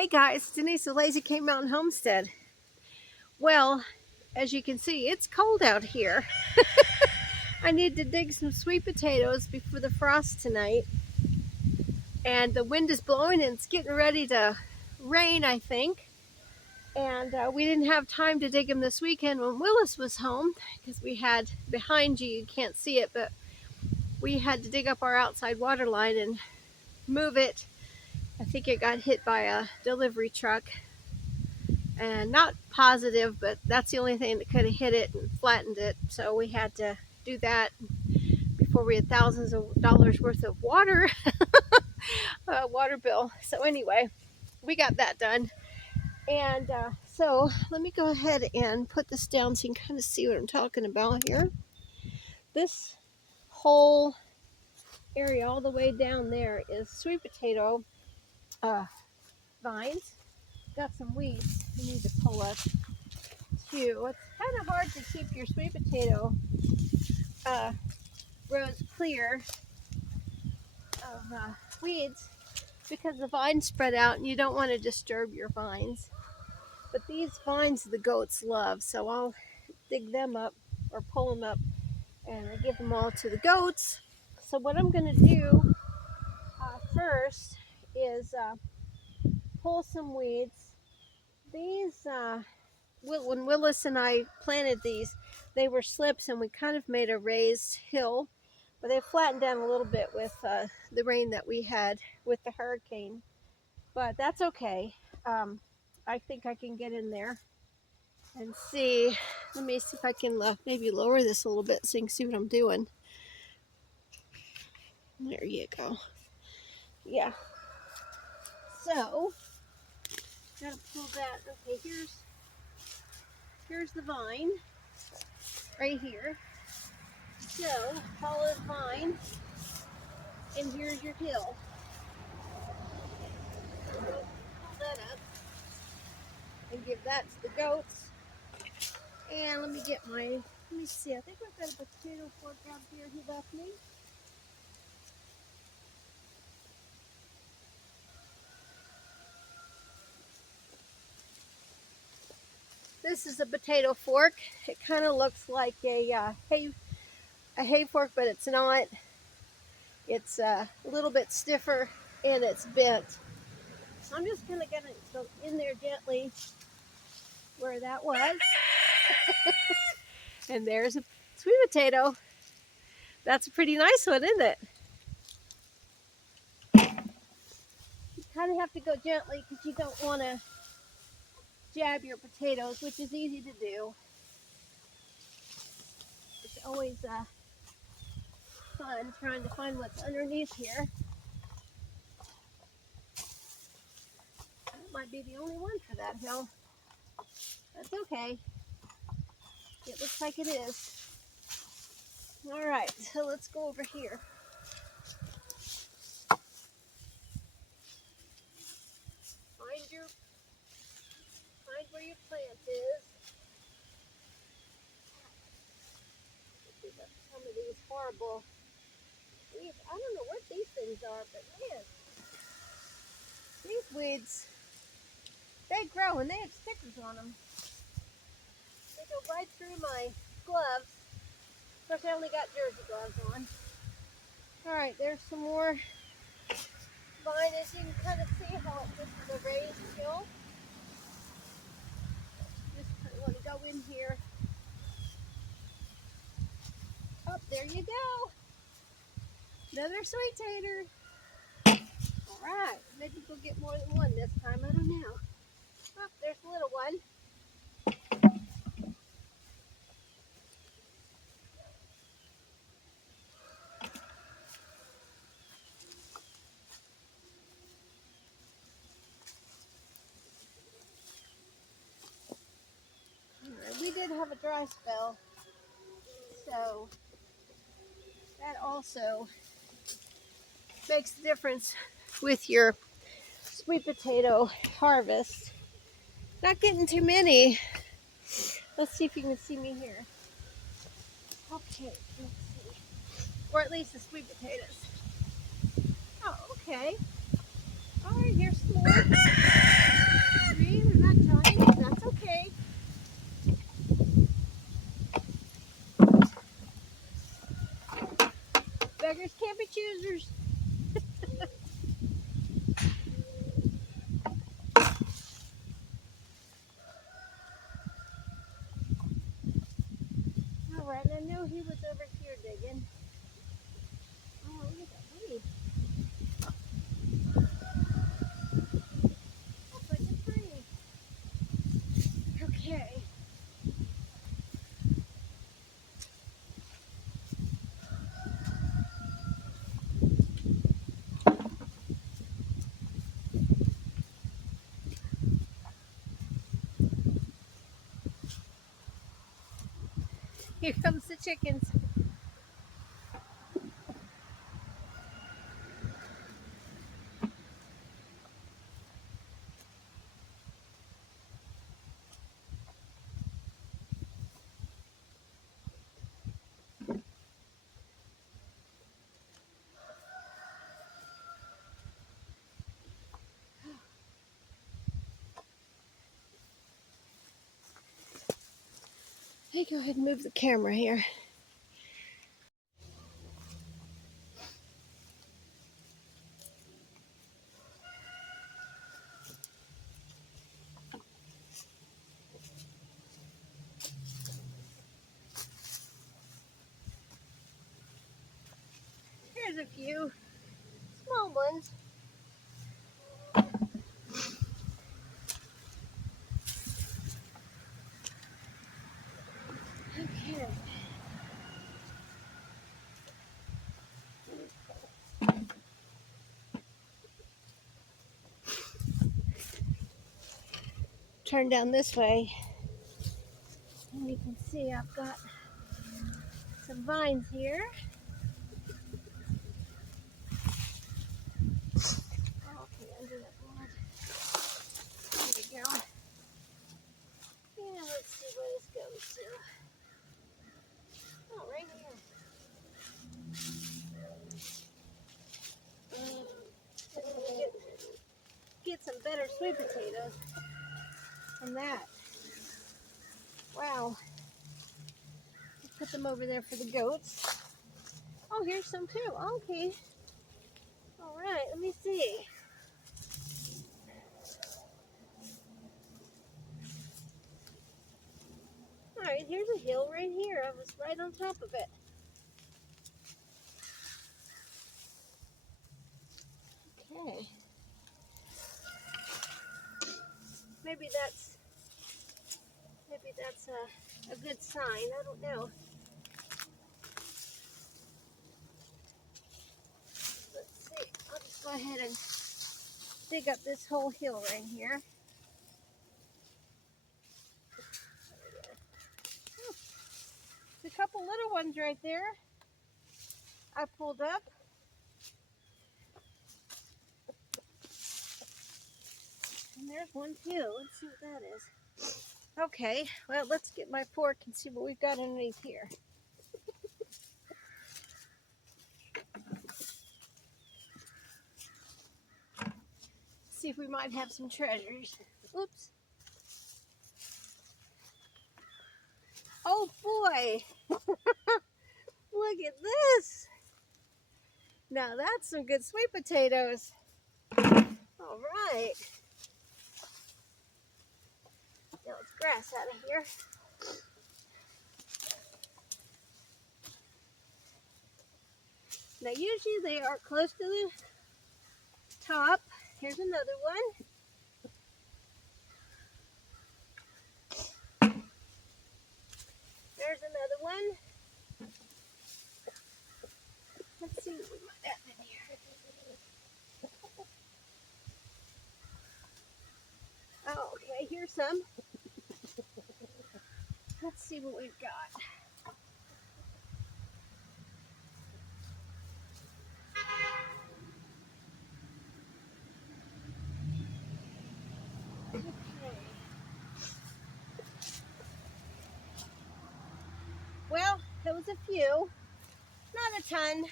Hey guys, Denise with Lazy K Mountain Homestead. Well, as you can see, it's cold out here. I need to dig some sweet potatoes before the frost tonight. And the wind is blowing and it's getting ready to rain, I think. And we didn't have time to dig them this weekend when Willis was home because we had, behind you can't see it, but we had to dig up our outside water line and move it. I think it got hit by a delivery truck. And not positive, but that's the only thing that could have hit it and flattened it. So we had to do that before we had thousands of dollars worth of water bill. So anyway, we got that done. And so let me go ahead and put this down so you can kind of see what I'm talking about here. This whole area all the way down there is sweet potato vines. Got some weeds we need to pull up too. It's kind of hard to keep your sweet potato rows clear of weeds because the vines spread out and you don't want to disturb your vines. But these vines the goats love, so I'll dig them up or pull them up and I give them all to the goats. So what I'm going to do first is pull some weeds. These when Willis and I planted these, they were slips and we kind of made a raised hill, but they flattened down a little bit with the rain that we had with the hurricane. But that's okay. I think I can get in there and see. Let me see if I can maybe lower this a little bit so you can see what I'm doing. There you go. Yeah. So, gotta pull that. Okay, here's the vine right here. So, follow the vine, and here's your hill. Pull that up and give that to the goats. And let me see, I think I've got a potato fork out here he left me. This is a potato fork. It kind of looks like a hay fork, but it's not. It's a little bit stiffer and it's bent. So I'm just gonna go in there gently where that was. And there's a sweet potato. That's a pretty nice one, isn't it? You kind of have to go gently because you don't want to jab your potatoes, which is easy to do. It's always fun trying to find what's underneath here. That might be the only one for that hill. That's okay. It looks like it is. All right, so let's go over here. Find where your plant is. Some of these horrible weeds. I don't know what these things are, but man, these weeds, they grow and they have stickers on them. They go right through my gloves. Of course, I only got jersey gloves on. All right, there's some more vine. As you can kind of see how this is a raised hill. Just want to go in here. Oh, there you go. Another sweet tater. All right, maybe we'll get more than one this time. I don't know. Oh, there's a little one. We did have a dry spell, so that also makes a difference with your sweet potato harvest. Not getting too many. Let's see if you can see me here. Okay, let's see. Or at least the sweet potatoes. Oh, okay. All right, here's some more. Here comes the chickens. Hey, go ahead and move the camera here. Here's a few small ones. Okay. Turn down this way, and you can see I've got some vines here. Okay, under that board. There we go. Yeah, let's see where this goes to. Oh, right here. Get some better sweet potatoes from that. Wow. Let's put them over there for the goats. Oh, here's some too. Okay. All right, let me see. All right, here's a hill right here. I was right on top of it. Okay. Maybe that's a good sign. I don't know. Let's see. I'll just go ahead and dig up this whole hill right here. Oh, there's a couple little ones right there. I pulled up. And there's one too. Let's see what that is. Okay, well, let's get my fork and see what we've got underneath here. See if we might have some treasures. Oops. Oh boy. Look at this. Now that's some good sweet potatoes. All right. Now let's grass out of here. Now usually they are close to the top. Here's another one. There's another one. Let's see what we might have in here. Oh, okay, here's some. Let's see what we've got. Okay. Well, there was a few, not a ton.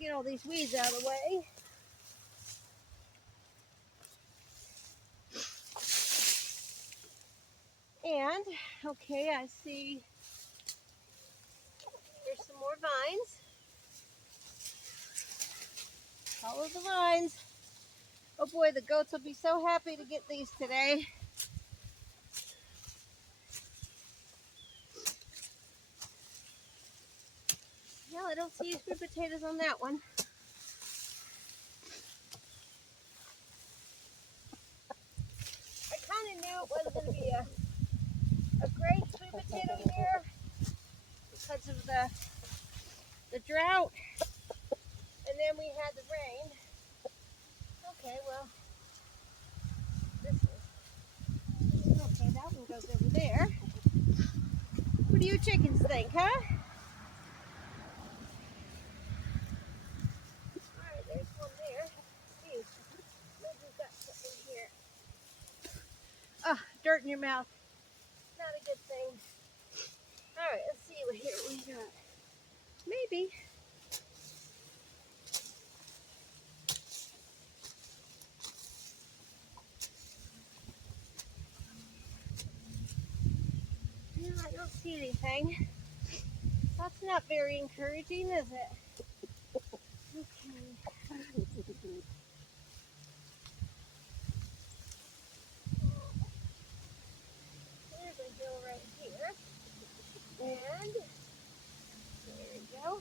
Get all these weeds out of the way. And, okay, I see there's some more vines. Follow the vines. Oh boy, the goats will be so happy to get these today. No, I don't see sweet potatoes on that one. I kind of knew it wasn't going to be a great sweet potato year because of the drought, and then we had the rain. Okay, well, this is okay. That one goes over there. you chickens think, huh? Alright, there's one there. Let's see. Maybe we've got something here. Ah, dirt in your mouth. Not a good thing. Alright, let's see what here we got. Maybe. No, I don't see anything. That's not very encouraging, is it? Okay. There's a hill right here. And there we go.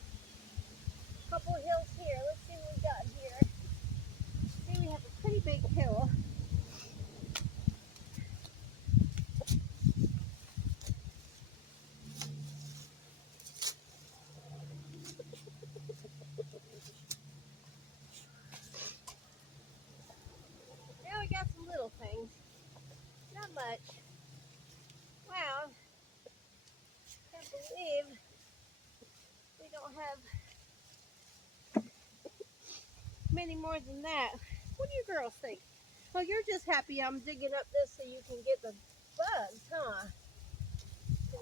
A couple of hills here. Let's see what we got here. See, we have a pretty big hill. Now we got some little things. Not much. Wow. Can't believe we don't have many more than that. What do you girls think? Oh, you're just happy I'm digging up this so you can get the bugs, huh?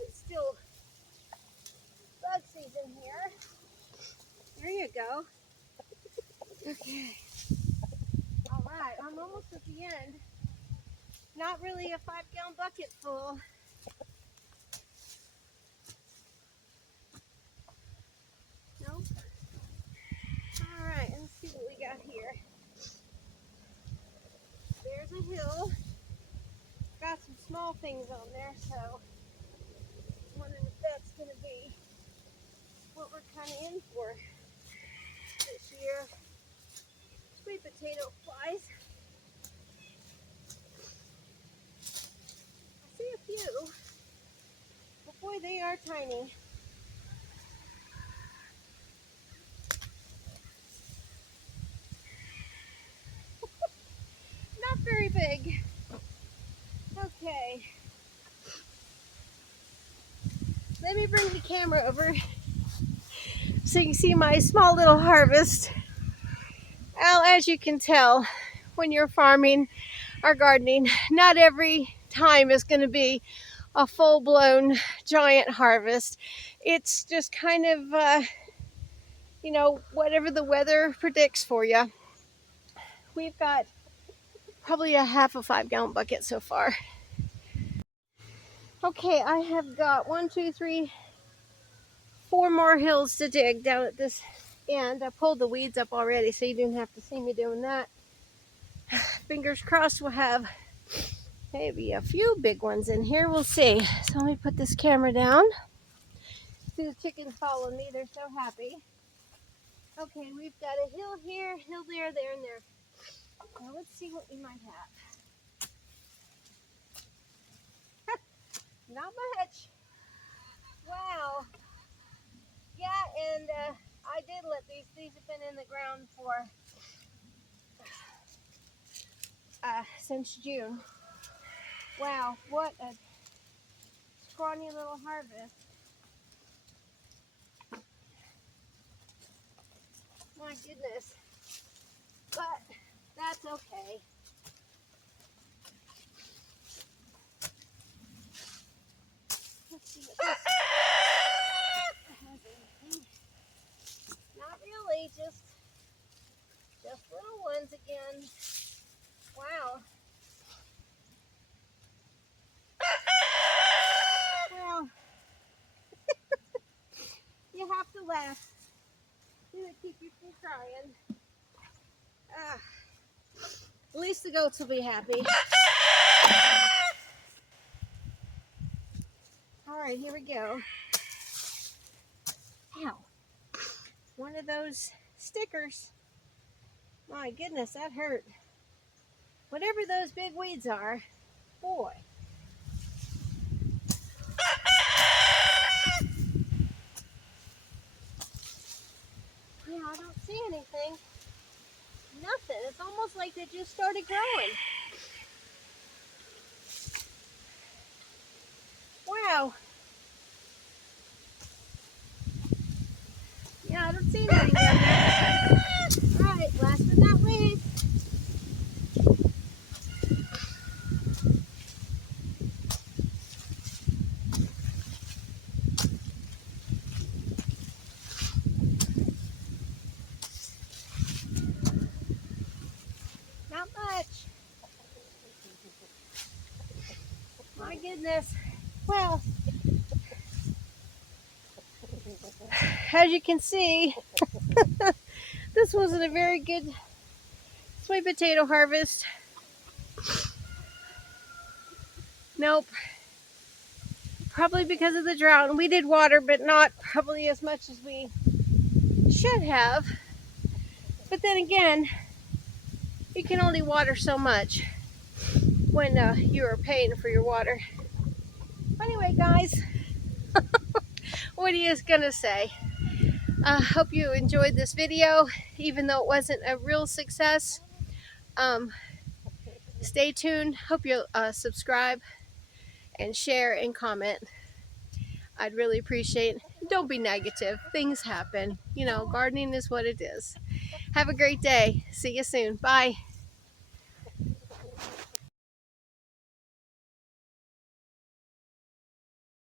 It's still bug season here. There you go. Okay. All right, I'm almost at the end. Not really a 5-gallon bucket full. Nope. All right, let's see what we got here. There's a hill. Got some small things on there, so I'm wondering if that's going to be what we're kind of in for this year. Sweet potato flies. I see a few, but boy, they are tiny. Not very big. Okay. Let me bring the camera over so you can see my small little harvest. Well, as you can tell, when you're farming or gardening, not every time is going to be a full-blown giant harvest. It's just kind of, you know, whatever the weather predicts for you. We've got probably a half a 5-gallon bucket so far. Okay, I have got 1, 2, 3, 4 more hills to dig down at this end. I pulled the weeds up already, so you didn't have to see me doing that. Fingers crossed we'll have maybe a few big ones in here. We'll see. So let me put this camera down. See the chickens following me. They're so happy. Okay, we've got a hill here, hill there, there, and there. Now let's see what we might have. Not much. Wow. Yeah, and I did let these have been in the ground for since June. Wow, what a scrawny little harvest. My goodness. But that's okay. Let's see what this has anything. Not really, just little ones again. Wow. Well, you have to laugh. It'll keep you from crying. At least the goats will be happy. All right, here we go. Ow. One of those stickers. My goodness, that hurt. Whatever those big weeds are, boy. Yeah, I don't see anything. Nothing. It's almost like they just started growing. Wow. see anything down there. Alright, last but not least. Not much. My goodness. Well, as you can see, this wasn't a very good sweet potato harvest. Nope. Probably because of the drought. And we did water, but not probably as much as we should have. But then again, you can only water so much when you are paying for your water. Anyway, guys, what are you gonna say? Hope you enjoyed this video, even though it wasn't a real success. Stay tuned. Hope you'll subscribe and share and comment. I'd really appreciate it. Don't be negative. Things happen. You know, gardening is what it is. Have a great day. See you soon. Bye.